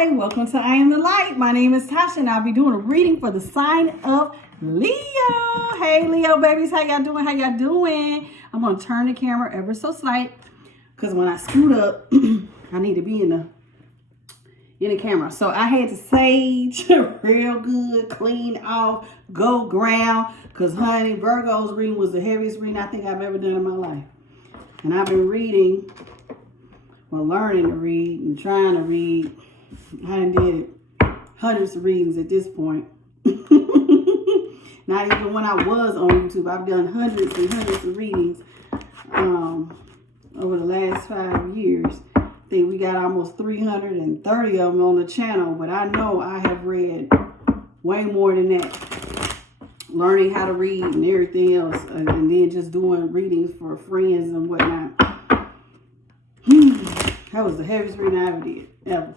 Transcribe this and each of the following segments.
Hi, welcome to I Am the Light. My name is Tasha and I'll be doing a reading for the sign of Leo. Hey Leo babies, how y'all doing? How y'all doing? I'm going to turn the camera ever so slight because when I scoot up, I need to be in the camera. So I had to sage real good, clean off, go ground because honey, Virgo's reading was the heaviest reading I think I've ever done in my life. And I've been reading, well, learning to read and trying to read. I did hundreds of readings at this point. Not even when I was on YouTube. I've done hundreds and hundreds of readings over the last 5 years. I think we got almost 330 of them on the channel, but I know I have read way more than that. Learning how to read and everything else, and then just doing readings for friends and whatnot. That was the heaviest reading I ever did. Ever.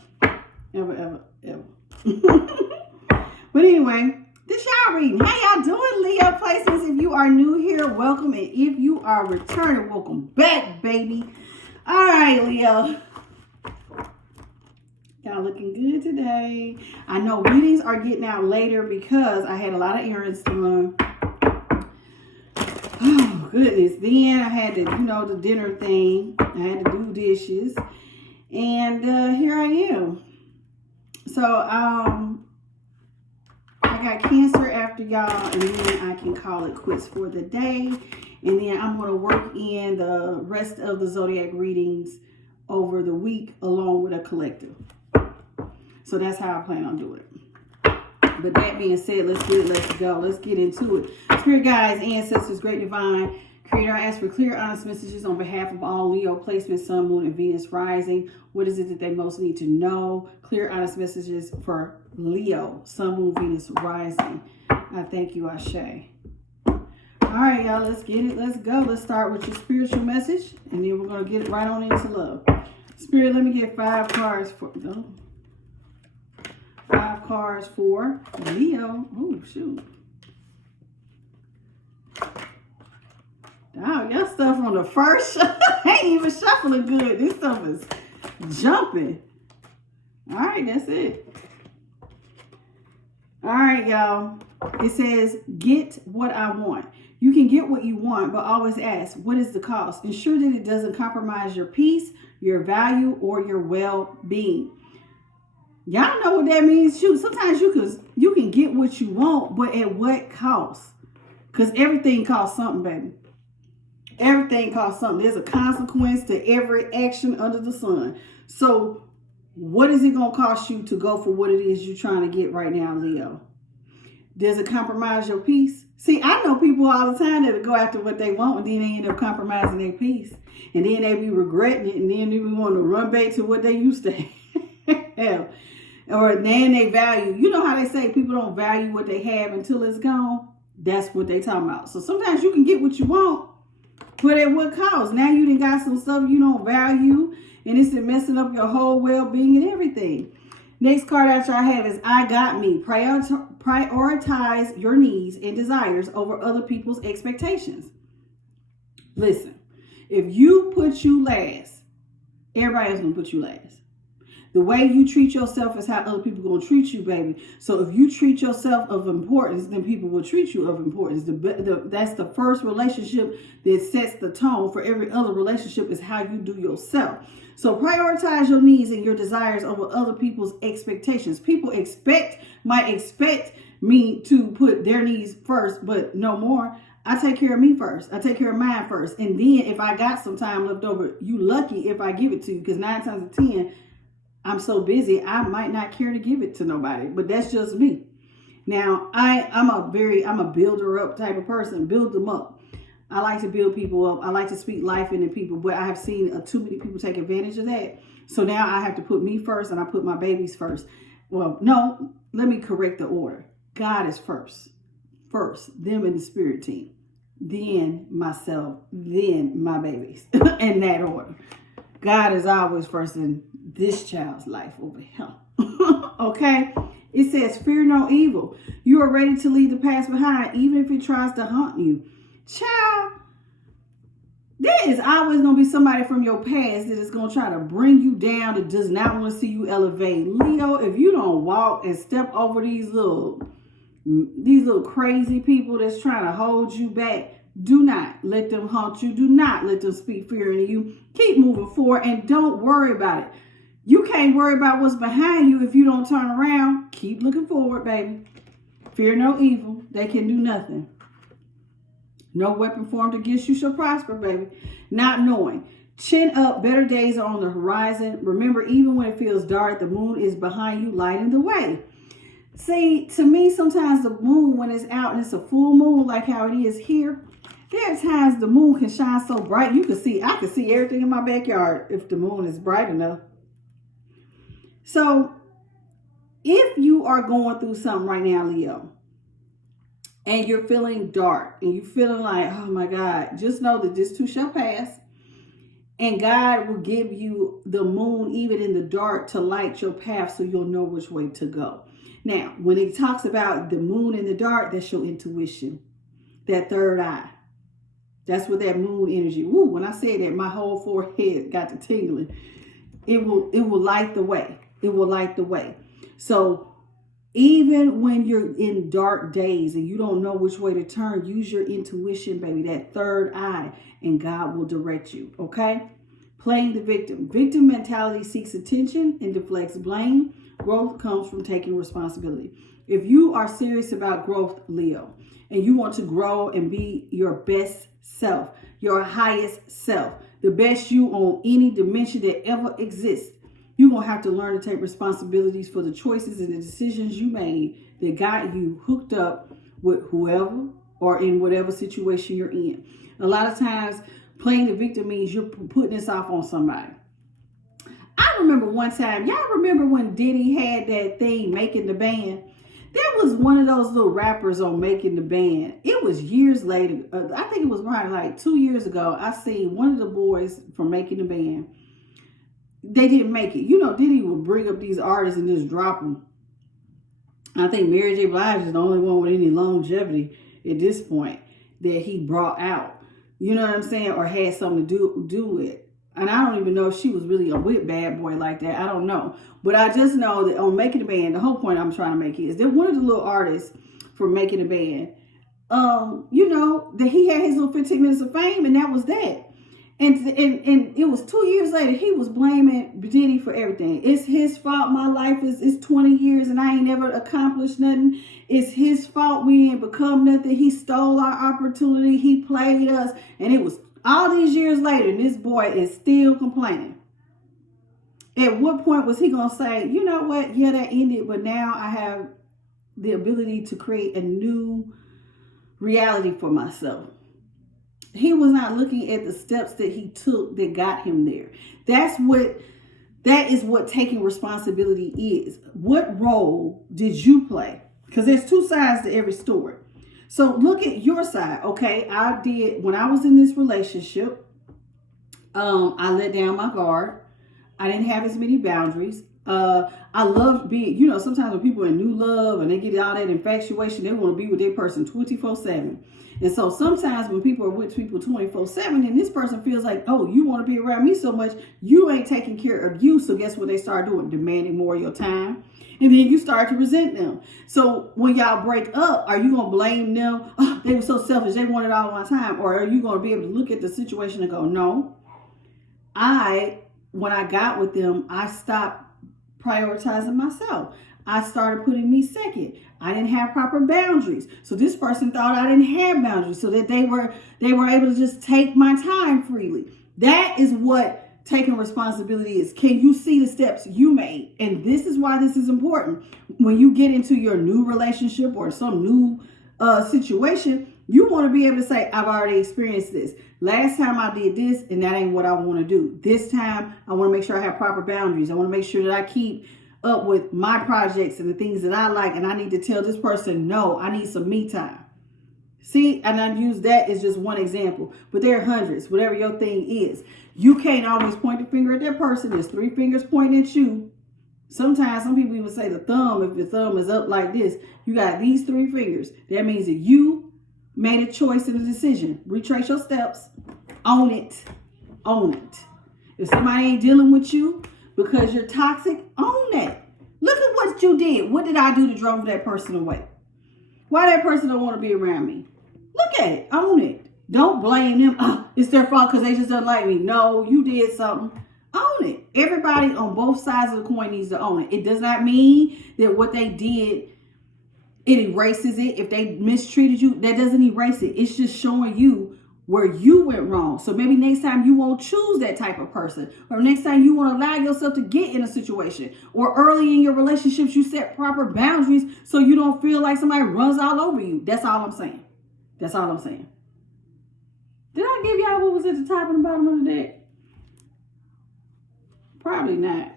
But anyway, this y'all reading. How y'all doing, Leo placements? If you are new here, welcome. And if you are returning, welcome back, baby. All right, Leo. Y'all looking good today. I know readings are getting out later because I had a lot of errands to run. Oh, goodness. Then I had to, the dinner thing. I had to do dishes. And here I am. So, I got Cancer after y'all, and then I can call it quits for the day. And then I'm going to work in the rest of the zodiac readings over the week along with a collective. So that's how I plan on doing it. But that being said, let's go. Let's get into it. Spirit guides, ancestors, great divine Creator, I ask for clear, honest messages on behalf of all Leo placements, Sun, Moon, and Venus rising. What is it that they most need to know? Clear, honest messages for Leo, Sun, Moon, Venus rising. I thank you, Ashe. All right, y'all, let's get it. Let's go. Let's start with your spiritual message, and then we're going to get it right on into love. Spirit, let me get 5 cards for... Oh. 5 cards for Leo. Oh, shoot. Wow, your stuff on the first ain't even shuffling good. This stuff is jumping. All right, that's it. All right, y'all. It says, get what I want. You can get what you want, but always ask, what is the cost? Ensure that it doesn't compromise your peace, your value, or your well-being. Y'all know what that means. Shoot, sometimes you can get what you want, but at what cost? Because everything costs something, baby. Everything costs something. There's a consequence to every action under the sun. So what is it going to cost you to go for what it is you're trying to get right now, Leo? Does it compromise your peace? See, I know people all the time that go after what they want and then they end up compromising their peace. And then they be regretting it and then they be wanting to run back to what they used to have. Or then they value. You know how they say people don't value what they have until it's gone? That's what they talking about. So sometimes you can get what you want, but at what cost? Now you done got some stuff you don't value, and it's messing up your whole well-being and everything. Next card that I have is I Got Me. Prioritize your needs and desires over other people's expectations. Listen, if you put you last, everybody else going to put you last. The way you treat yourself is how other people are going to treat you, baby. So if you treat yourself of importance, then people will treat you of importance. That's the first relationship that sets the tone for every other relationship is how you do yourself. So prioritize your needs and your desires over other people's expectations. People might expect me to put their needs first, but no more. I take care of me first. I take care of mine first. And then if I got some time left over, you lucky if I give it to you, because 9 times out of 10, I'm so busy, I might not care to give it to nobody, but that's just me. Now, I'm a builder up type of person, build them up. I like to build people up. I like to speak life into people, but I have seen too many people take advantage of that. So now I have to put me first and I put my babies first. Well, no, let me correct the order. God is first. First, them and the spirit team. Then myself, then my babies. In that order. God is always first in this child's life over here. Okay? It says, fear no evil. You are ready to leave the past behind, even if it tries to haunt you. Child, There is always going to be somebody from your past that is going to try to bring you down, that does not want to see you elevate. Leo, if you don't walk and step over these little crazy people that's trying to hold you back, do not let them haunt you. Do not let them speak fear into you. Keep moving forward and don't worry about it. You can't worry about what's behind you if you don't turn around. Keep looking forward, baby. Fear no evil. They can do nothing. No weapon formed against you shall prosper, baby. Not knowing. Chin up. Better days are on the horizon. Remember, even when it feels dark, the moon is behind you, lighting the way. See, to me, sometimes the moon, when it's out and it's a full moon like how it is here, there are times the moon can shine so bright. I can see everything in my backyard if the moon is bright enough. So, if you are going through something right now, Leo, and you're feeling dark and you're feeling like, oh my God, just know that this too shall pass. And God will give you the moon even in the dark to light your path so you'll know which way to go. Now, when it talks about the moon in the dark, that's your intuition, that third eye. That's what that moon energy. Woo, when I say that, my whole forehead got to tingling. It will light the way. It will light the way. So even when you're in dark days and you don't know which way to turn, use your intuition, baby, that third eye, and God will direct you, okay? Playing the victim. Victim mentality seeks attention and deflects blame. Growth comes from taking responsibility. If you are serious about growth, Leo, and you want to grow and be your best self, your highest self, the best you on any dimension that ever exists, you're going to have to learn to take responsibilities for the choices and the decisions you made that got you hooked up with whoever or in whatever situation you're in. A lot of times, playing the victim means you're putting this off on somebody. I remember one time, y'all remember when Diddy had that thing, Making the Band? There was one of those little rappers on Making the Band. It was years later. I think it was probably like 2 years ago. I seen one of the boys from Making the Band. They didn't make it. You know, Diddy would bring up these artists and just drop them. I think Mary J. Blige is the only one with any longevity at this point that he brought out. You know what I'm saying? Or had something to do with. And I don't even know if she was really a with bad boy like that. I don't know. But I just know that on Making the Band, the whole point I'm trying to make is that one of the little artists from Making the Band, you know, that he had his little 15 minutes of fame, and that was that. And it was 2 years later, he was blaming Diddy for everything. It's his fault. My life is 20 years and I ain't never accomplished nothing. It's his fault. We ain't become nothing. He stole our opportunity. He played us. And it was all these years later, and this boy is still complaining. At what point was he going to say, you know what? Yeah, that ended, but now I have the ability to create a new reality for myself. He was not looking at the steps that he took that got him there. That is what taking responsibility is. What role did you play? Because there's two sides to every story. So look at your side. Okay, when I was in this relationship, I let down my guard. I didn't have as many boundaries. I loved being, you know, sometimes when people are in new love and they get all that infatuation, they want to be with their person 24/7. And so sometimes when people are with people 24/7 and this person feels like, oh, you want to be around me so much, you ain't taking care of you. So guess what they start doing? Demanding more of your time. And then you start to resent them. So when y'all break up, are you going to blame them? Oh, they were so selfish. They wanted all my time. Or are you going to be able to look at the situation and go, no, when I got with them, I stopped prioritizing myself. I started putting me second. I didn't have proper boundaries. So this person thought I didn't have boundaries so that they were able to just take my time freely. That is what taking responsibility is. Can you see the steps you made? And this is why this is important. When you get into your new relationship or some new situation, you want to be able to say, I've already experienced this. Last time I did this and that ain't what I want to do. This time I want to make sure I have proper boundaries. I want to make sure that I keep up with my projects and the things that I like. And I need to tell this person, no, I need some me time. See, and I use that as just one example, but there are hundreds, whatever your thing is. You can't always point the finger at that person. There's 3 fingers pointing at you. Sometimes some people even say the thumb, if your thumb is up like this, you got these 3 fingers. That means that you made a choice and a decision. Retrace your steps. Own it. Own it. If somebody ain't dealing with you because you're toxic, own that. Look at what you did. What did I do to drove that person away? Why that person don't want to be around me? Look at it. Own it. Don't blame them. Oh, it's their fault because they just don't like me. No, you did something. Own it. Everybody on both sides of the coin needs to own it. It does not mean that what they did, it erases it. If they mistreated you, that doesn't erase it. It's just showing you where you went wrong. So maybe next time you won't choose that type of person. Or next time you won't allow yourself to get in a situation. Or early in your relationships, you set proper boundaries so you don't feel like somebody runs all over you. That's all I'm saying. That's all I'm saying. Did I give y'all what was at the top and the bottom of the deck? Probably not.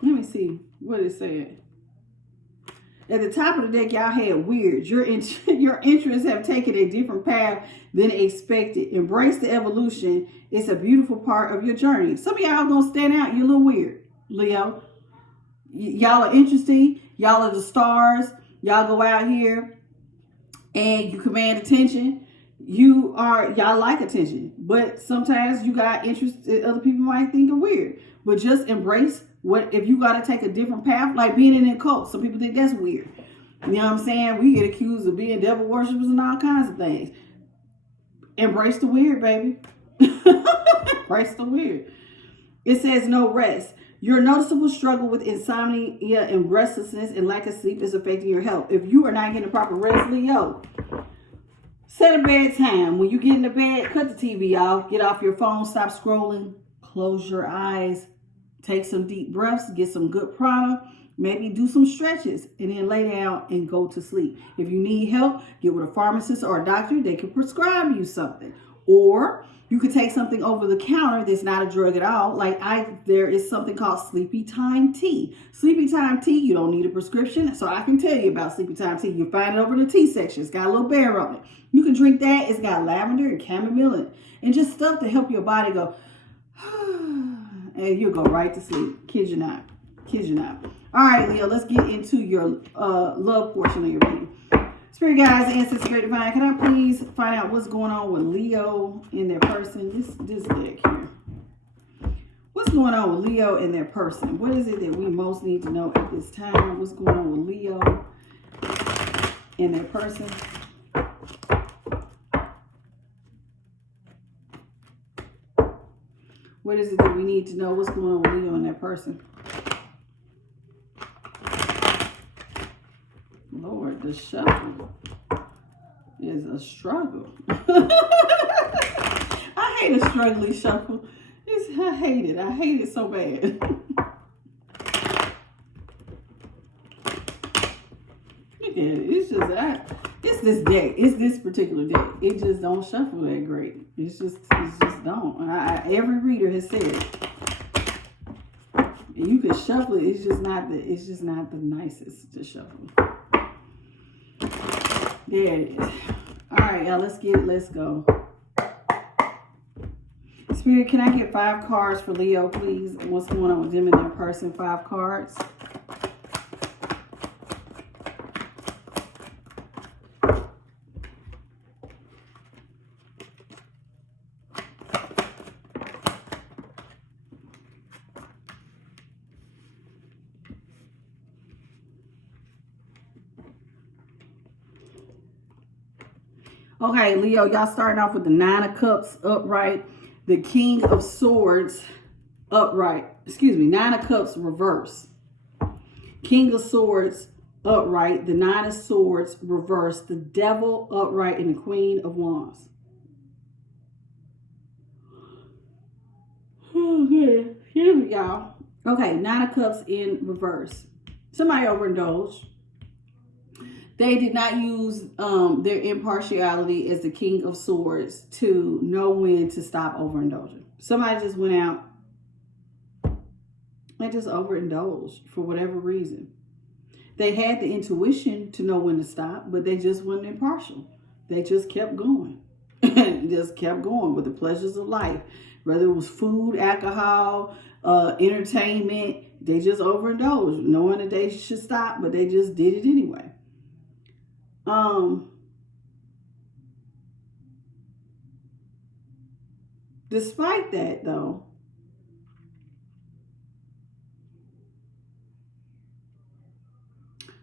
Let me see what it said. At the top of the deck, y'all had weird. Your interests have taken a different path than expected. Embrace the evolution. It's a beautiful part of your journey. Some of y'all gonna stand out. You're a little weird, Leo. Y'all are interesting. Y'all are the stars. Y'all go out here and you command attention. Y'all like attention. But sometimes you got interest that other people might think are weird. But just embrace if you got to take a different path, like being in a cult. Some people think that's weird. You know what I'm saying? We get accused of being devil worshippers and all kinds of things. Embrace the weird, baby. Embrace the weird. It says no rest. Your noticeable struggle with insomnia and restlessness and lack of sleep is affecting your health. If you are not getting proper rest, Leo, set a bedtime. When you get into bed, cut the TV off. Get off your phone. Stop scrolling. Close your eyes. Take some deep breaths. Get some good prana. Maybe do some stretches. And then lay down and go to sleep. If you need help, get with a pharmacist or a doctor. They can prescribe you something. Or you could take something over the counter that's not a drug at all. There is something called Sleepy Time Tea. Sleepy Time Tea, you don't need a prescription. So I can tell you about Sleepy Time Tea. You find it over in the tea section. It's got a little bear on it. You can drink that. It's got lavender and chamomile in it. And just stuff to help your body go, and you'll go right to sleep. Kid you not. Kid you not. All right, Leo, let's get into your love portion of your reading. Spirit guides, ancestors, great divine, can I please find out what's going on with Leo and their person? This deck here. What's going on with Leo and their person? What is it that we most need to know at this time? What's going on with Leo and their person? What is it that we need to know? What's going on with Leo and their person? Lord, the shuffle is a struggle. I hate a struggly shuffle. I hate it. I hate it so bad. Look at it. It's this deck. It's this particular deck. It just don't shuffle that great. It's just don't. Every reader has said it. And you can shuffle it. It's just not the nicest to shuffle. There it is. All right, y'all. Let's go. Spirit, can I get 5 cards for Leo, please? What's going on with them and their person? 5 cards. Okay, Leo, y'all starting off with the 9 of Cups upright, the King of Swords upright. 9 of Cups reverse. King of Swords upright, the 9 of Swords reverse, the Devil upright, and the Queen of Wands. Okay, here we go. Okay, 9 of Cups in reverse. Somebody overindulged. They did not use their impartiality as the King of Swords to know when to stop overindulging. Somebody just went out and just overindulged for whatever reason. They had the intuition to know when to stop, but they just weren't impartial. They just kept going. Just kept going with the pleasures of life. Whether it was food, alcohol, entertainment, they just overindulged, knowing that they should stop, but they just did it anyway. Despite that, though,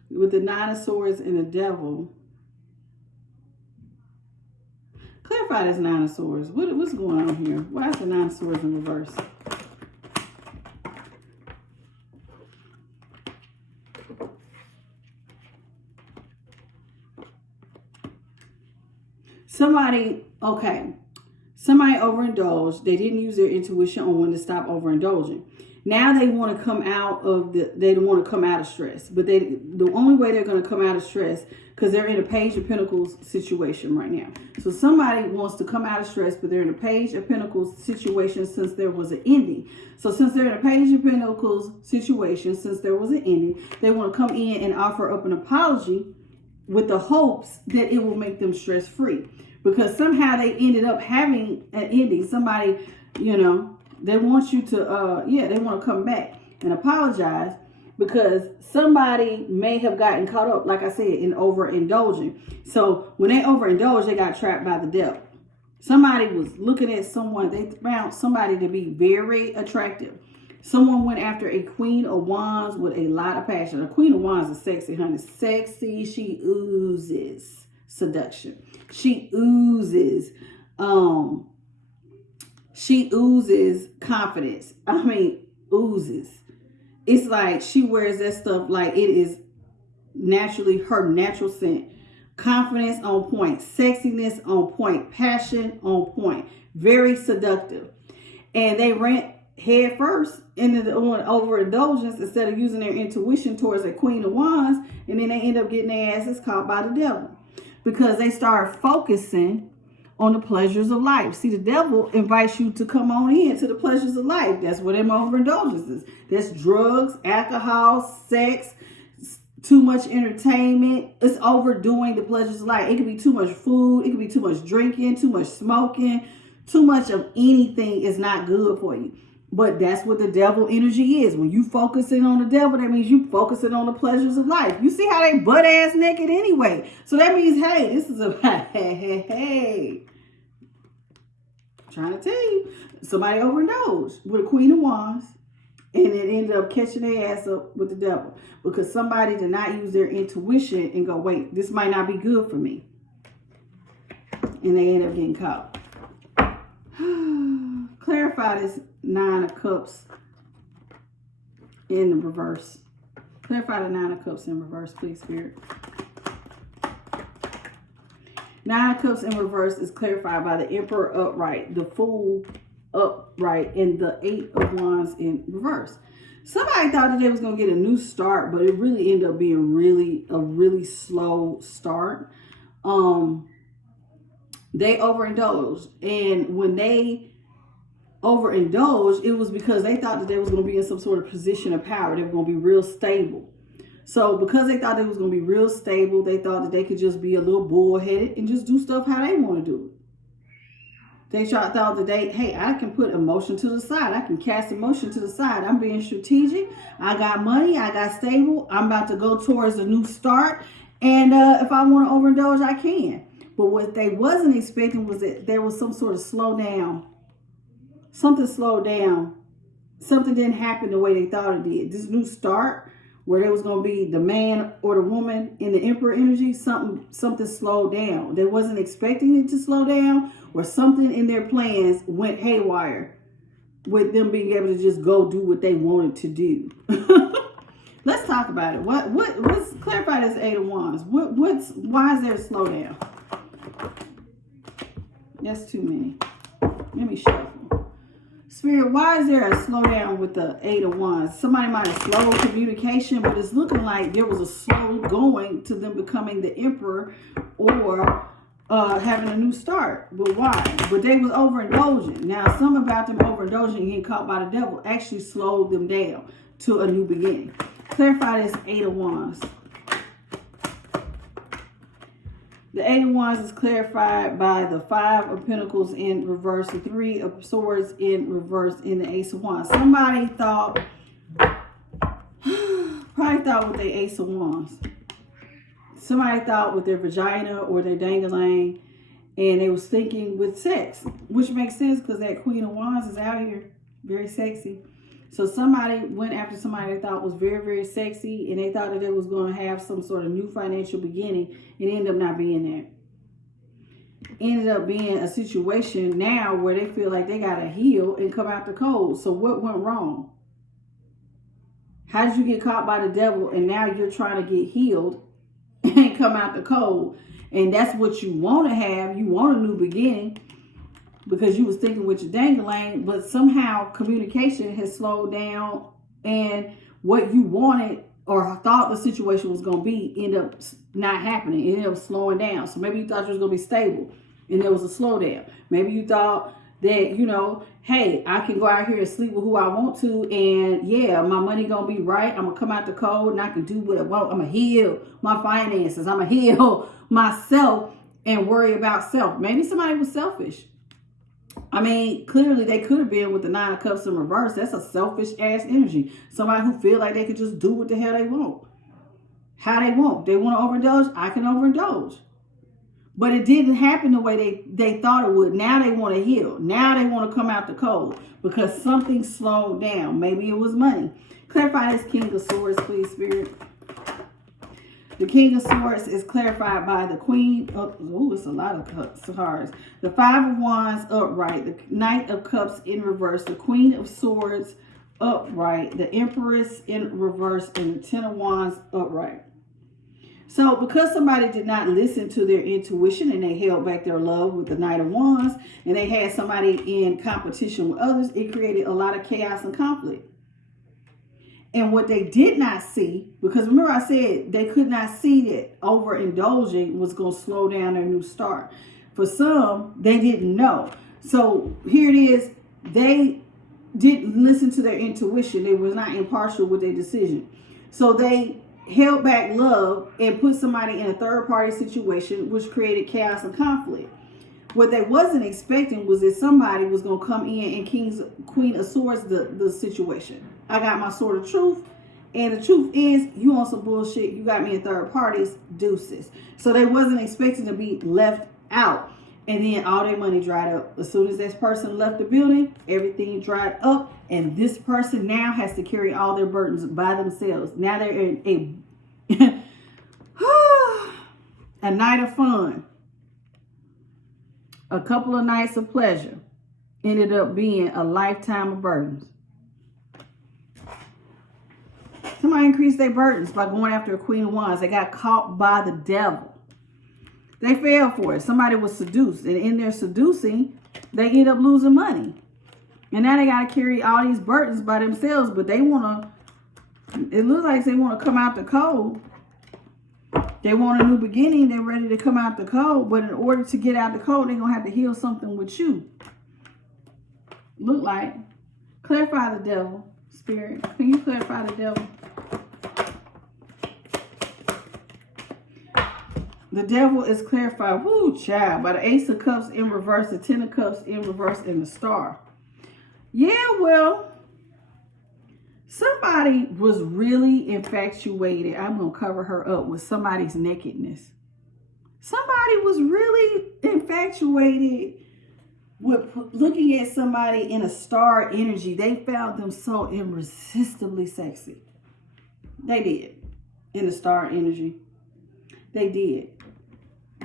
with the Nine of Swords and the Devil, clarify this Nine of Swords. What's going on here? Why is the Nine of Swords in reverse? Somebody overindulged. They didn't use their intuition on when to stop overindulging. Now they want to come out of stress. But the only way they're going to come out of stress, because they're in a Page of Pentacles situation right now. So somebody wants to come out of stress, but they're in a Page of Pentacles situation since there was an ending. So since they're in a Page of Pentacles situation, since there was an ending, they want to come in and offer up an apology with the hopes that it will make them stress free. Because somehow they ended up having an ending. Somebody, they want you to, they want to come back and apologize because somebody may have gotten caught up, like I said, in overindulging. So when they overindulge, they got trapped by the devil. Somebody was looking at someone, they found somebody to be very attractive. Someone went after a Queen of Wands with a lot of passion. A Queen of Wands is sexy, honey. Sexy, she oozes seduction. She oozes confidence. I mean, oozes. It's like she wears that stuff like it is naturally her natural scent. Confidence on point, sexiness on point, passion on point, very seductive. And they ran head first into the overindulgence instead of using their intuition towards a Queen of Wands, and then they end up getting their asses caught by the devil because they start focusing on the pleasures of life. See, the devil invites you to come on in to the pleasures of life. That's what them overindulgences. That's drugs, alcohol, sex, too much entertainment. It's overdoing the pleasures of life. It could be too much food. It could be too much drinking, too much smoking. Too much of anything is not good for you. But that's what the devil energy is. When you focusing on the devil, that means you focusing on the pleasures of life. You see how they butt ass naked anyway. So that means, hey, this is a hey. I'm trying to tell you. Somebody overindulged with a Queen of Wands. And it ended up catching their ass up with the devil. Because somebody did not use their intuition and go, wait, this might not be good for me. And they end up getting caught. Clarify this Nine of Cups in the reverse. Clarify the Nine of Cups in reverse, please, Spirit. Nine of Cups in reverse is clarified by the Emperor upright, the Fool upright, and the Eight of Wands in reverse. Somebody thought that they was going to get a new start, but it really ended up being a really slow start. They overindulged, and when they overindulged, it was because they thought that they was going to be in some sort of position of power. They were going to be real stable. So because they thought they was going to be real stable, they thought that they could just be a little bullheaded and just do stuff how they want to do it. They thought that I can put emotion to the side. I can cast emotion to the side. I'm being strategic. I got money. I got stable. I'm about to go towards a new start. And if I want to overindulge, I can. But what they wasn't expecting was that there was some sort of slowdown. Something slowed down. Something didn't happen the way they thought it did. This new start, where there was going to be the man or the woman in the Emperor energy, something slowed down. They wasn't expecting it to slow down, or something in their plans went haywire with them being able to just go do what they wanted to do. Let's talk about it. Let's clarify this Eight of Wands. Why is there a slowdown? That's too many. Let me shuffle. Spirit, why is there a slowdown with the Eight of Wands? Somebody might have slowed communication, but it's looking like there was a slow going to them becoming the Emperor or having a new start. But why? But they was overindulging. Now, something about them overindulging and getting caught by the devil actually slowed them down to a new beginning. Clarify this Eight of Wands. The Eight of Wands is clarified by the Five of Pentacles in reverse, the Three of Swords in reverse, and the Ace of Wands. Somebody probably thought with their Ace of Wands. Somebody thought with their vagina or their dangling, And they was thinking with sex, which makes sense because that Queen of Wands is out here very sexy. So somebody went after somebody they thought was very, very sexy, and they thought that it was going to have some sort of new financial beginning. It ended up not being that. Ended up being a situation now where they feel like they got to heal and come out the cold. So what went wrong? How did you get caught by the devil and now you're trying to get healed and come out the cold? And that's what you want to have. You want a new beginning because you was thinking with your dangling, but somehow communication has slowed down, and what you wanted or thought the situation was going to be ended up not happening. It ended up slowing down. So maybe you thought you was going to be stable and there was a slowdown. Maybe you thought that, you know, hey, I can go out here and sleep with who I want to, and yeah, my money going to be right. I'm going to come out the cold and I can do what I want. I'm going to heal my finances. I'm going to heal myself and worry about self. Maybe somebody was selfish. I mean, clearly they could have been with the 9 of Cups in reverse. That's a selfish ass energy. Somebody who feel like they could just do what the hell they want. How they want. They want to overindulge. I can overindulge. But it didn't happen the way they thought it would. Now they want to heal. Now they want to come out the cold because something slowed down. Maybe it was money. Clarify this King of Swords, please, Spirit. The King of Swords is clarified by the Queen of... Oh, it's a lot of cards. The 5 of Wands upright. The Knight of Cups in reverse. The Queen of Swords upright. The Empress in reverse. And the 10 of Wands upright. So because somebody did not listen to their intuition and they held back their love with the Knight of Wands, and they had somebody in competition with others, it created a lot of chaos and conflict. And what they did not see, because remember I said they could not see that overindulging was going to slow down their new start. For some, they didn't know. So here it is. They didn't listen to their intuition. They was not impartial with their decision. So they held back love and put somebody in a third party situation, which created chaos and conflict. What they wasn't expecting was that somebody was going to come in and Queen of Swords the situation. I got my sword of truth, and the truth is you on some bullshit. You got me in third parties, deuces. So they wasn't expecting to be left out, and then all their money dried up. As soon as this person left the building, everything dried up, and this person now has to carry all their burdens by themselves. Now they're in a night of fun. A couple of nights of pleasure ended up being a lifetime of burdens. Somebody increased their burdens by going after a Queen of Wands. They got caught by the devil. They fell for it. Somebody was seduced. And in their seducing, they end up losing money. And now they got to carry all these burdens by themselves. But they want to, it looks like they want to come out the cold. They want a new beginning. They're ready to come out the cold. But in order to get out the cold, they're going to have to heal something with you. Look like. Clarify the devil, Spirit. Can you clarify the devil? The devil is clarified, woo, child, by the Ace of Cups in reverse, the 10 of Cups in reverse, and the Star. Yeah, well, somebody was really infatuated. I'm going to cover her up with somebody's nakedness. Somebody was really infatuated with looking at somebody in a star energy. They found them so irresistibly sexy. They did. In the star energy. They did.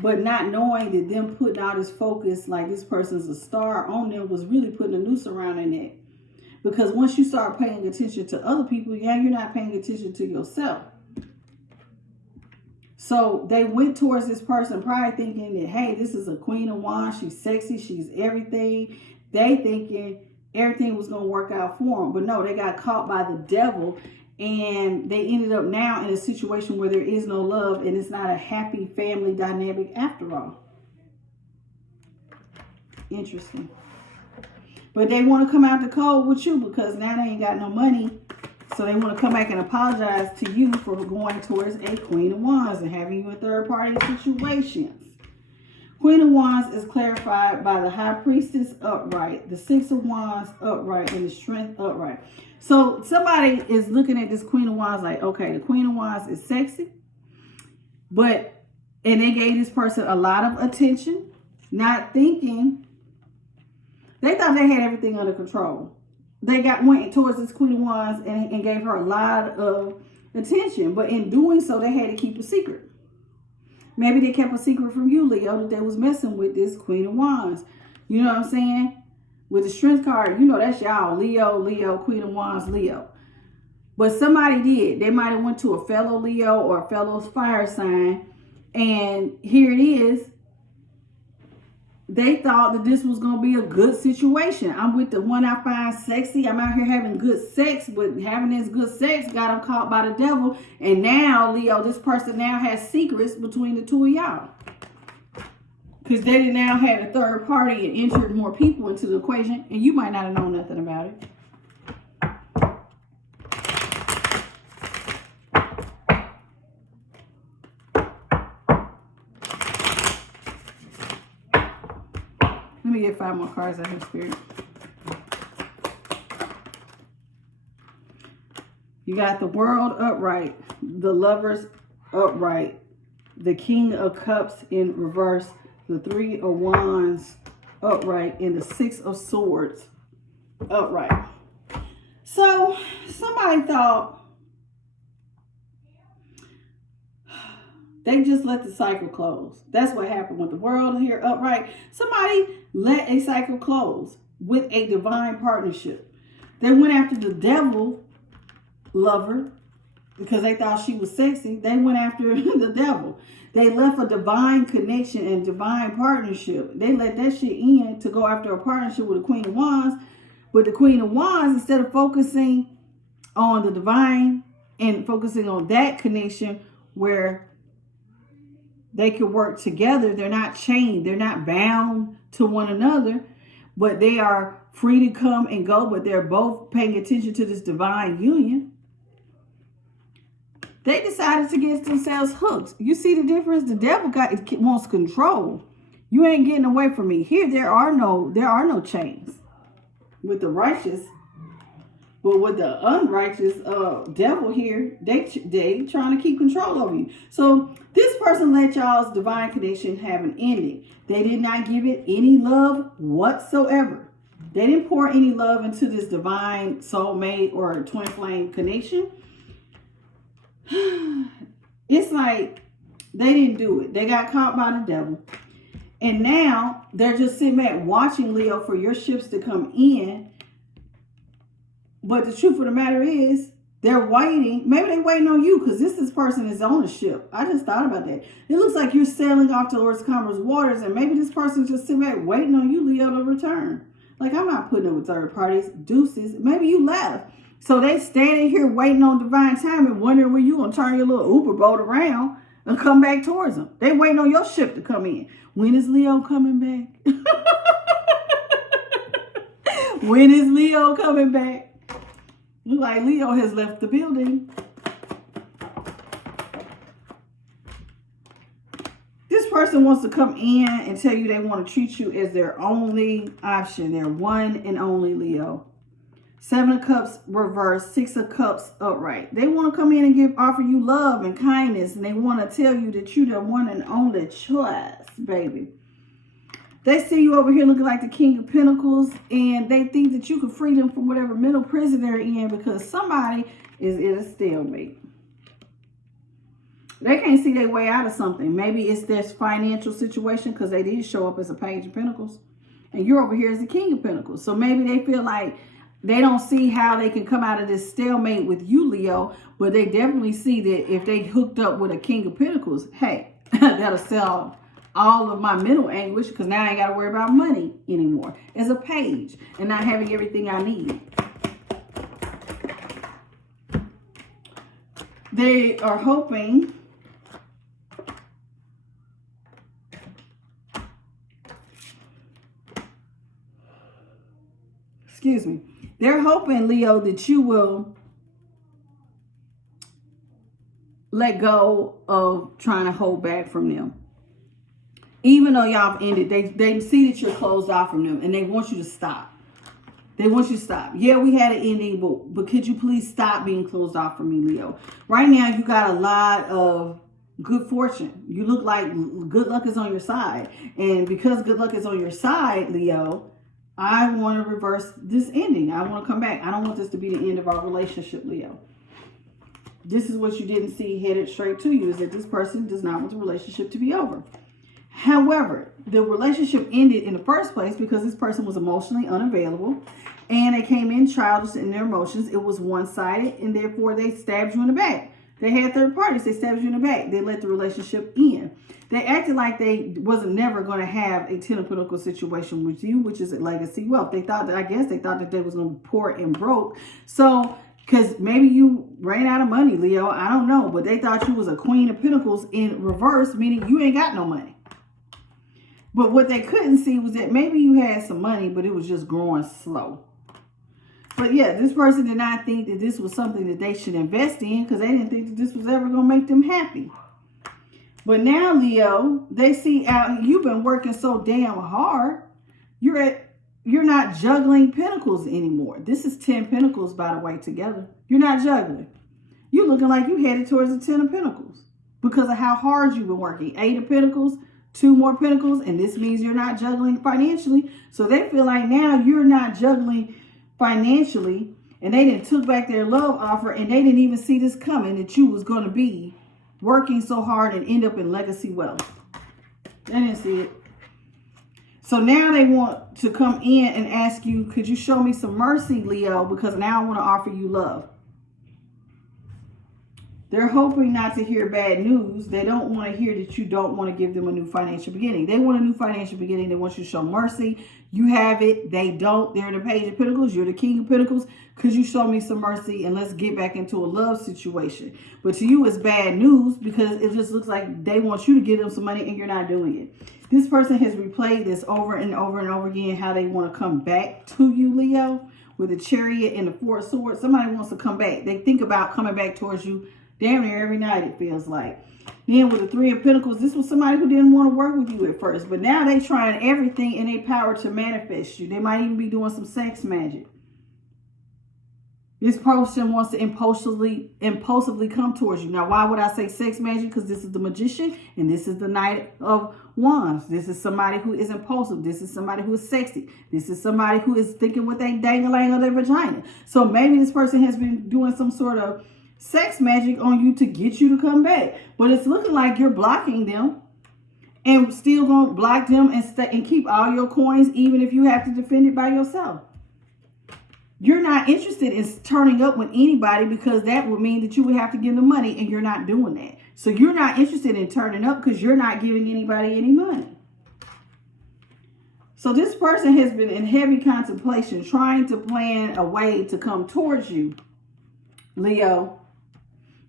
But not knowing that them putting all this focus like this person's a star on them was really putting a noose around their neck. Because once you start paying attention to other people, yeah, you're not paying attention to yourself. So they went towards this person probably thinking that, hey, this is a Queen of Wands. She's sexy. She's everything. They thinking everything was going to work out for them. But no, they got caught by the devil. And they ended up now in a situation where there is no love and it's not a happy family dynamic after all. Interesting. But they want to come out the cold with you because now they ain't got no money. So they want to come back and apologize to you for going towards a Queen of Wands and having you in third party situations. Queen of Wands is clarified by the High Priestess upright, the 6 of Wands upright, and the Strength upright. So somebody is looking at this Queen of Wands like, okay, the Queen of Wands is sexy, and they gave this person a lot of attention. not thinking. They thought they had everything under control. They went towards this Queen of Wands and gave her a lot of attention. But in doing so, they had to keep a secret. Maybe they kept a secret from you, Leo, that they was messing with this Queen of Wands. You know what I'm saying? With the Strength card, you know that's y'all. Leo, Queen of Wands, Leo. But somebody did. They might have went to a fellow Leo or a fellow fire sign. And here it is. They thought that this was going to be a good situation. I'm with the one I find sexy. I'm out here having good sex, but having this good sex got them caught by the devil. And now, Leo, this person now has secrets between the two of y'all. Because they now had a third party and entered more people into the equation. And you might not have known nothing about it. Let me get 5 more cards out of Spirit. You got the World upright, the Lovers upright, the King of Cups in reverse, the 3 of Wands upright, and the 6 of Swords upright. So somebody thought they just let the cycle close. That's what happened with the World here upright. Somebody let a cycle close with a divine partnership. They went after the devil lover because they thought she was sexy. They went after the devil. They left a divine connection and divine partnership. They let that shit in to go after a partnership with the Queen of Wands. But the Queen of Wands, instead of focusing on the divine and focusing on that connection where they could work together. They're not chained. They're not bound to one another, but they are free to come and go, but they're both paying attention to this divine union. They decided to get themselves hooked. You see the difference? The devil wants control. You ain't getting away from me. Here, there are no chains with the righteous. But with the unrighteous devil here, they trying to keep control over you. So this person let y'all's divine connection have an ending. They did not give it any love whatsoever. They didn't pour any love into this divine soulmate or twin flame connection. It's like they didn't do it. They got caught by the devil. And now they're just sitting back watching, Leo, for your ships to come in. But the truth of the matter is, they're waiting. Maybe they're waiting on you because this person is on a ship. I just thought about that. It looks like you're sailing off to Lord's Commerce waters, and maybe this person's just sitting back waiting on you, Leo, to return. Like, I'm not putting up with third parties. Deuces. Maybe you left. So they standing here waiting on divine time and wondering when you going to turn your little Uber boat around and come back towards them. They waiting on your ship to come in. When is Leo coming back? When is Leo coming back? Look like Leo has left the building. This person wants to come in and tell you they want to treat you as their only option. Their one and only, Leo. 7 of Cups reverse, 6 of Cups upright. They want to come in and offer you love and kindness. And they want to tell you that you're the one and only choice, baby. They see you over here looking like the King of Pentacles, and they think that you can free them from whatever mental prison they're in because somebody is in a stalemate. They can't see their way out of something. Maybe it's this financial situation because they did show up as a Page of Pentacles, and you're over here as the King of Pentacles. So maybe they feel like they don't see how they can come out of this stalemate with you, Leo, but they definitely see that if they hooked up with a King of Pentacles, hey, that'll sell all of my mental anguish because now I ain't got to worry about money anymore as a page and not having everything I need. They are hoping they're hoping, Leo, that you will let go of trying to hold back from them. Even though y'all have ended, they see that you're closed off from them and they want you to stop. They want you to stop. Yeah, we had an ending, but could you please stop being closed off from me, Leo? Right now, you got a lot of good fortune. You look like good luck is on your side. And because good luck is on your side, Leo, I want to reverse this ending. I want to come back. I don't want this to be the end of our relationship, Leo. This is what you didn't see headed straight to you, is that this person does not want the relationship to be over. However, the relationship ended in the first place because this person was emotionally unavailable and they came in childish in their emotions. It was one-sided, and therefore they stabbed you in the back. They had third parties. They stabbed you in the back. They let the relationship end. They acted like they wasn't never going to have a Ten of Pentacles situation with you, which is a legacy wealth. They thought that, I guess they thought that they was going to be poor and broke. So, because maybe you ran out of money, Leo. I don't know. But they thought you was a Queen of Pentacles in reverse, meaning you ain't got no money. But what they couldn't see was that maybe you had some money, but it was just growing slow. But yeah, this person did not think that this was something that they should invest in because they didn't think that this was ever going to make them happy. But now, Leo, they see out you've been working so damn hard. You're not juggling pentacles anymore. This is 10 pentacles, by the way, together. You're not juggling. You're looking like you headed towards the 10 of pentacles because of how hard you've been working. 8 of pentacles, 2 more pentacles, and this means you're not juggling financially. So they feel like now you're not juggling financially, and they didn't took back their love offer, and they didn't even see this coming, that you was going to be working so hard and end up in legacy wealth. They didn't see it. So now they want to come in and ask you, could you show me some mercy, Leo, because now I want to offer you love. They're hoping not to hear bad news. They don't want to hear that you don't want to give them a new financial beginning. They want a new financial beginning. They want you to show mercy. You have it. They don't. They're the Page of Pentacles. You're the King of Pentacles. Could you show me some mercy and let's get back into a love situation? But to you, it's bad news because it just looks like they want you to give them some money and you're not doing it. This person has replayed this over and over and over again, how they want to come back to you, Leo, with the Chariot and the Four of Swords. Somebody wants to come back. They think about coming back towards you damn near every night, it feels like. Then with the Three of Pentacles, this was somebody who didn't want to work with you at first. But now they trying everything in their power to manifest you. They might even be doing some sex magic. This person wants to impulsively come towards you. Now, why would I say sex magic? Because this is the Magician and this is the Knight of Wands. This is somebody who is impulsive. This is somebody who is sexy. This is somebody who is thinking with a dang-a-lang of their vagina. So maybe this person has been doing some sort of sex magic on you to get you to come back. But it's looking like you're blocking them and still going to block them and keep all your coins, even if you have to defend it by yourself. You're not interested in turning up with anybody because that would mean that you would have to give them money, and you're not doing that. So you're not interested in turning up because you're not giving anybody any money. So this person has been in heavy contemplation, trying to plan a way to come towards you, Leo,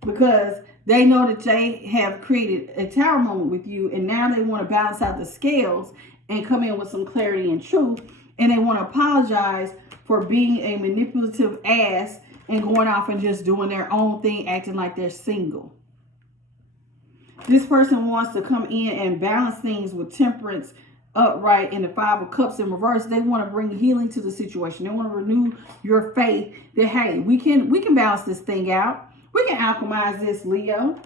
because they know that they have created a tower moment with you, and now they want to balance out the scales and come in with some clarity and truth, and they want to apologize for being a manipulative ass and going off and just doing their own thing, acting like they're single. This person wants to come in and balance things with temperance upright and the Five of Cups in reverse. They want to bring healing to the situation. They want to renew your faith that, hey, we can balance this thing out. We can alchemize this, Leo.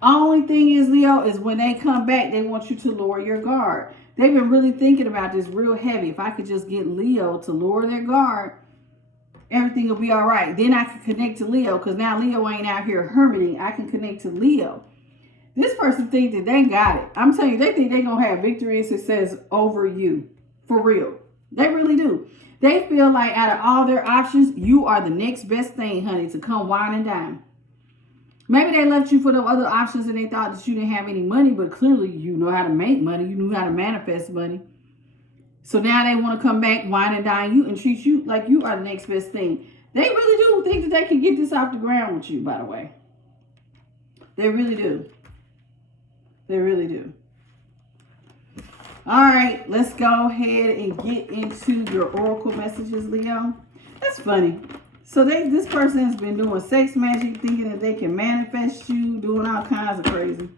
Only thing is, Leo, is when they come back, they want you to lower your guard. They've been really thinking about this real heavy. If I could just get Leo to lower their guard, everything will be all right. Then I can connect to Leo, because now Leo ain't out here hermiting. I can connect to Leo. This person thinks that they got it. I'm telling you, they think they're going to have victory and success over you. For real. They really do. They feel like out of all their options, you are the next best thing, honey, to come wine and dine. Maybe they left you for the other options and they thought that you didn't have any money, but clearly you know how to make money. You knew how to manifest money. So now they want to come back, wine and dine you, and treat you like you are the next best thing. They really do think that they can get this off the ground with you, by the way. They really do. They really do. All right, let's go ahead and get into your oracle messages, Leo. That's funny. So this person has been doing sex magic, thinking that they can manifest you, doing all kinds of crazy.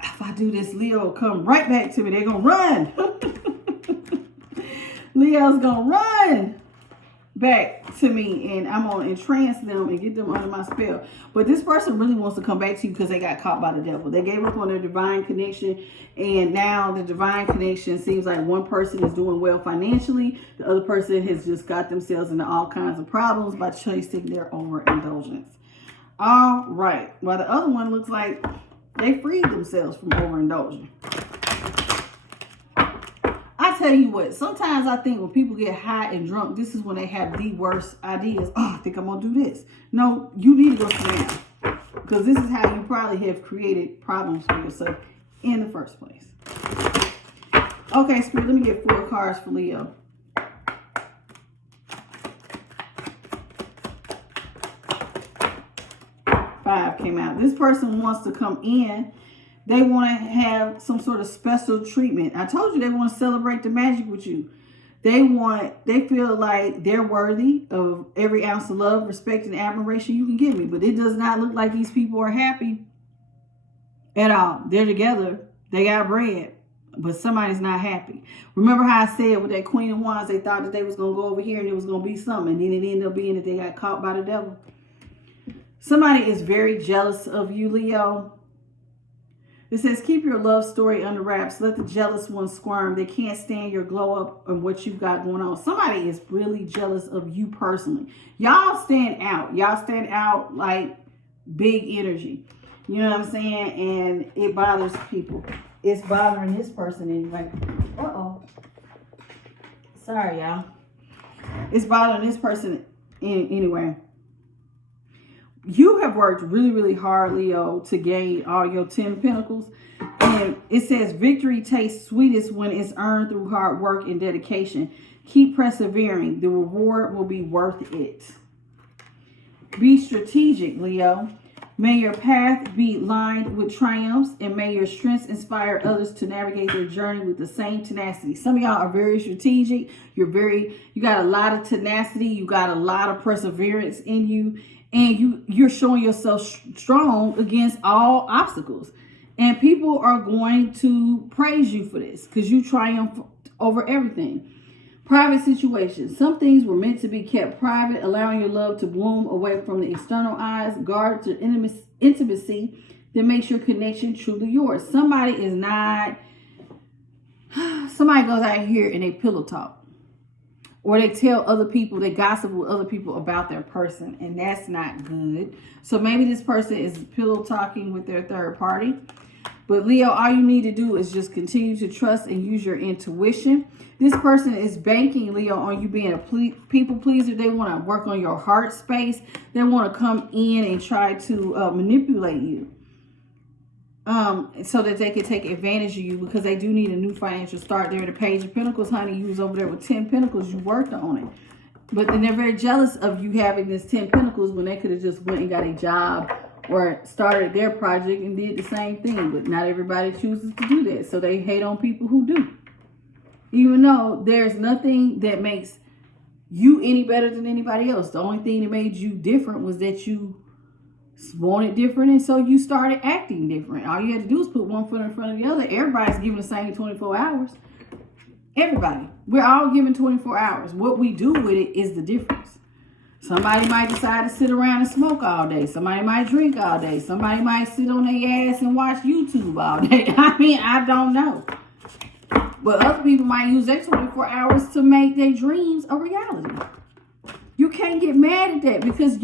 If I do this, Leo will come right back to me. They're going to run. Leo's going to run. back to me, and I'm going to entrance them and get them under my spell. But this person really wants to come back to you because they got caught by the devil. They gave up on their divine connection, and now the divine connection seems like one person is doing well financially. The other person has just got themselves into all kinds of problems by chasing their overindulgence. All right. Well, the other one looks like they freed themselves from overindulging. I tell you what, sometimes I think when people get high and drunk, this is when they have the worst ideas. Oh, I think I'm going to do this. No, you need to go sit down. Because this is how you probably have created problems for yourself in the first place. Okay, Spirit, let me get 4 cards for Leo. Five came out. This person wants to come in. They want to have some sort of special treatment. I told you they want to celebrate the magic with you. They feel like they're worthy of every ounce of love, respect, and admiration you can give me. But it does not look like these people are happy at all. They're together. They got bread. But somebody's not happy. Remember how I said with that Queen of Wands, they thought that they was going to go over here and it was going to be something. And then it ended up being that they got caught by the devil. Somebody is very jealous of you, Leo. It says, keep your love story under wraps. Let the jealous ones squirm. They can't stand your glow up and what you've got going on. Somebody is really jealous of you personally. Y'all stand out. Y'all stand out like big energy. You know what I'm saying? And it bothers people. It's bothering this person anyway. Uh-oh. Sorry, y'all. It's bothering this person anyway. You have worked really, really hard, Leo, to gain all your 10 pentacles. And it says victory tastes sweetest when it's earned through hard work and dedication. Keep persevering. The reward will be worth it. Be strategic, Leo. May your path be lined with triumphs, and may your strengths inspire others to navigate their journey with the same tenacity. Some of y'all are very strategic. You got a lot of tenacity. You got a lot of perseverance in you. And you're showing yourself strong against all obstacles. And people are going to praise you for this because you triumph over everything. Private situations. Some things were meant to be kept private, allowing your love to bloom away from the external eyes. Guard your intimacy that makes your connection truly yours. Somebody goes out here and they pillow talk. Or they tell other people, they gossip with other people about their person. And that's not good. So maybe this person is pillow talking with their third party. But Leo, all you need to do is just continue to trust and use your intuition. This person is banking, Leo, on you being a people pleaser. They want to work on your heart space. They want to come in and try to manipulate you. So that they can take advantage of you because they do need a new financial start. They're the Page of Pentacles, honey. You was over there with 10 Pentacles. You worked on it. But then they're very jealous of you having this 10 Pentacles when they could have just went and got a job or started their project and did the same thing. But not everybody chooses to do that. So they hate on people who do. Even though there's nothing that makes you any better than anybody else. The only thing that made you different was that you wanted different, and so you started acting different. All you had to do is put one foot in front of the other. Everybody's given the same 24 hours. Everybody. We're all given 24 hours. What we do with it is the difference. Somebody might decide to sit around and smoke all day. Somebody might drink all day. Somebody might sit on their ass and watch YouTube all day. I mean, I don't know. But other people might use their 24 hours to make their dreams a reality. You can't get mad at that because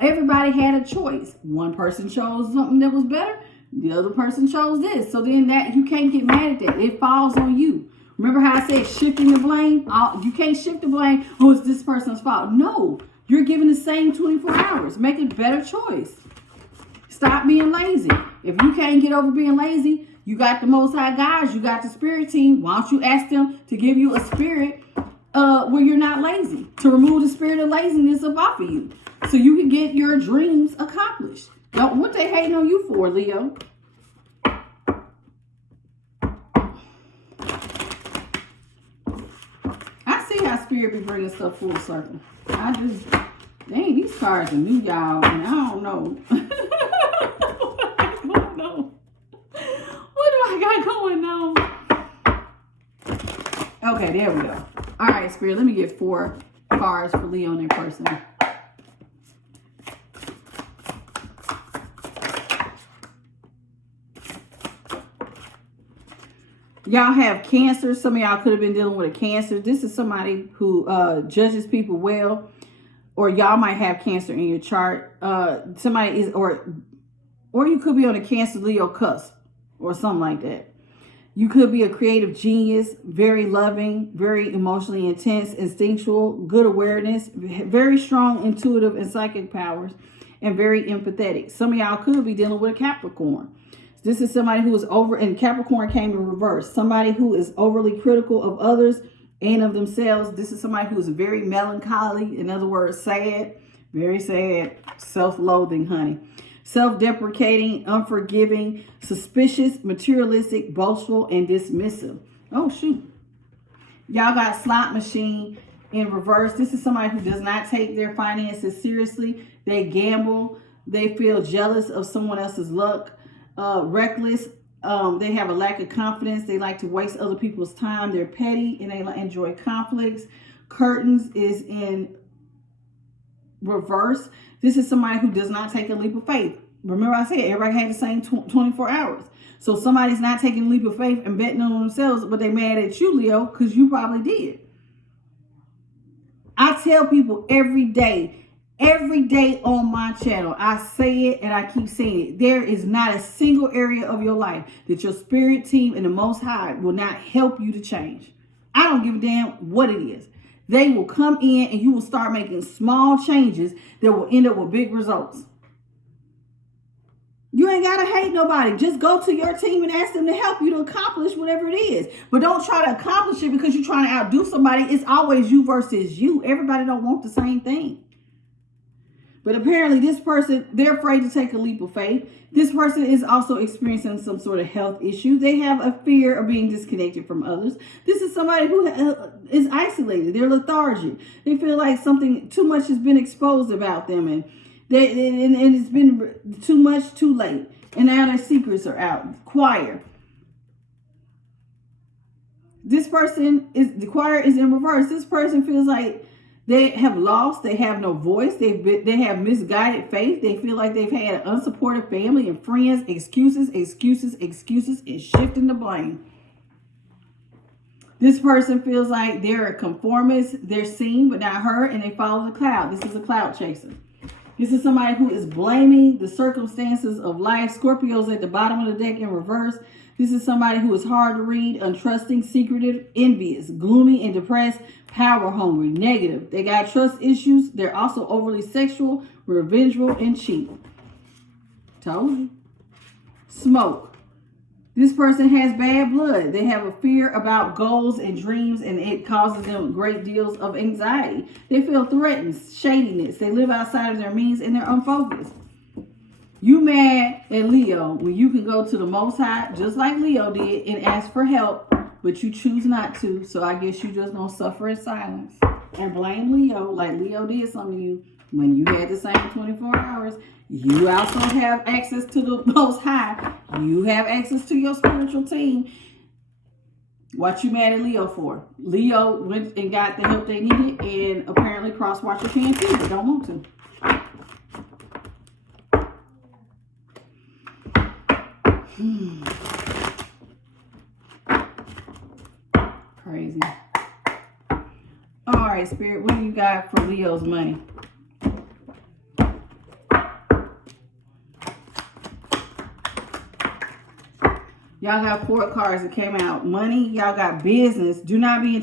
everybody had a choice. One person chose something that was better. The other person chose this. So then you can't get mad at that. It falls on you. Remember how I said shifting the blame? You can't shift the blame. Oh, it's this person's fault. No, you're given the same 24 hours. Make a better choice. Stop being lazy. If you can't get over being lazy, you got the Most High guys. You got the spirit team. Why don't you ask them to give you a spirit where you're not lazy, to remove the spirit of laziness up off of you so you can get your dreams accomplished. What they hating on you for, Leo? I see how spirit be bringing stuff full circle. Dang, these cards are new, y'all, and I don't know. I don't know. What do I got going on? Okay, there we go. All right, Spirit, let me get 4 cards for Leo and their person. Y'all have Cancer. Some of y'all could have been dealing with a Cancer. This is somebody who judges people well. Or y'all might have Cancer in your chart. Somebody is, or you could be on a Cancer Leo cusp or something like that. You could be a creative genius, very loving, very emotionally intense, instinctual, good awareness, very strong intuitive and psychic powers, and very empathetic. Some of y'all could be dealing with a Capricorn. This is somebody who is over, and Capricorn came in reverse. Somebody who is overly critical of others and of themselves. This is somebody who is very melancholy. In other words, sad, very sad, self-loathing, honey. Self-deprecating, unforgiving, suspicious, materialistic, boastful, and dismissive. Oh, shoot. Y'all got slot machine in reverse. This is somebody who does not take their finances seriously. They gamble. They feel jealous of someone else's luck. Reckless. They have a lack of confidence. They like to waste other people's time. They're petty and they enjoy conflicts. Curtains is in reverse. This is somebody who does not take a leap of faith. Remember I said everybody had the same 24 hours. So somebody's not taking a leap of faith and betting on themselves, but they mad at you, Leo, because you probably did. I tell people every day on my channel, I say it and I keep saying it. There is not a single area of your life that your spirit team and the Most High will not help you to change. I don't give a damn what it is. They will come in and you will start making small changes that will end up with big results. You ain't got to hate nobody. Just go to your team and ask them to help you to accomplish whatever it is. But don't try to accomplish it because you're trying to outdo somebody. It's always you versus you. Everybody don't want the same thing. But apparently this person, they're afraid to take a leap of faith. This person is also experiencing some sort of health issue. They have a fear of being disconnected from others. This is somebody who is isolated. They're lethargic. They feel like something too much has been exposed about them. And it's been too much too late. And now their secrets are out. Choir. The choir is in reverse. This person feels like they have lost. They have no voice. They have misguided faith. They feel like they've had an unsupportive family and friends. Excuses, and shifting the blame. This person feels like they're a conformist. They're seen but not heard, and they follow the cloud. This is a cloud chaser. This is somebody who is blaming the circumstances of life. Scorpio's at the bottom of the deck in reverse. This is somebody who is hard to read, untrusting, secretive, envious, gloomy, and depressed, power hungry, negative. They got trust issues. They're also overly sexual, revengeful, and cheap. Told you. Smoke. This person has bad blood. They have a fear about goals and dreams, and it causes them great deals of anxiety. They feel threatened, shadiness. They live outside of their means, and they're unfocused. You mad at Leo when you can go to the Most High, just like Leo did, and ask for help, but you choose not to. So I guess you just gonna suffer in silence and blame Leo like Leo did something to you when you had the same 24 hours. You also have access to the Most High. You have access to your spiritual team. What you mad at Leo for? Leo went and got the help they needed and apparently cross-watcher can too, but don't want to. Crazy. All right, Spirit, what do you got for Leo's money? Y'all got 4 cards that came out. Money, y'all got business. Do not be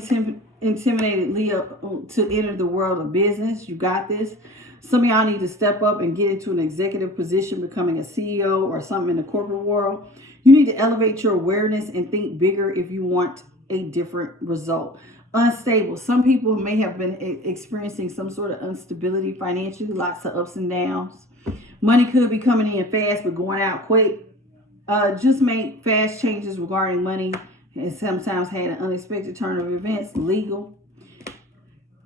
intimidated, Leo, to enter the world of business. You got this. Some of y'all need to step up and get into an executive position, becoming a CEO or something in the corporate world. You need to elevate your awareness and think bigger if you want a different result. Unstable. Some people may have been experiencing some sort of instability financially, lots of ups and downs. Money could be coming in fast but going out quick. Just make fast changes regarding money and sometimes had an unexpected turn of events. Legal.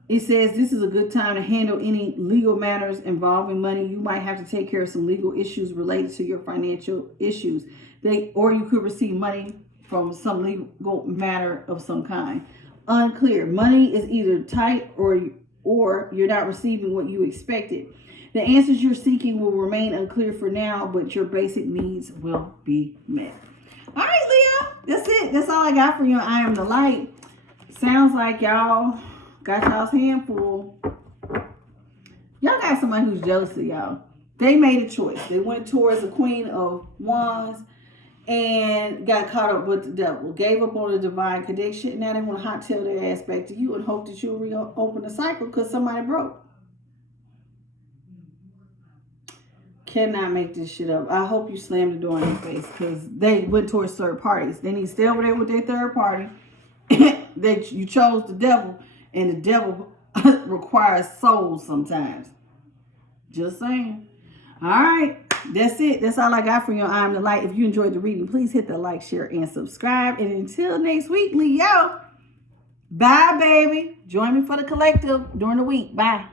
It says this is a good time to handle any legal matters involving money. You might have to take care of some legal issues related to your financial issues. Or you could receive money from some legal matter of some kind. Unclear. Money is either tight or or you're not receiving what you expected. The answers you're seeking will remain unclear for now, but your basic needs will be met. All right, Leo, that's it. That's all I got for you. I am the light. Sounds like y'all got y'all's hand full. Y'all got somebody who's jealous of y'all. They made a choice. They went towards the Queen of Wands and got caught up with the devil. Gave up on the divine connection. Now they want to hot tail their ass back to you and hope that you'll reopen the cycle because somebody broke. Cannot make this shit up. I hope you slam the door in their face because they went towards third parties. They need to stay over there with their third party. You chose the devil, and the devil requires souls sometimes. Just saying. All right. That's it. That's all I got for you. I'm the light. If you enjoyed the reading, please hit the like, share, and subscribe. And until next week, Leo. Bye, baby. Join me for the collective during the week. Bye.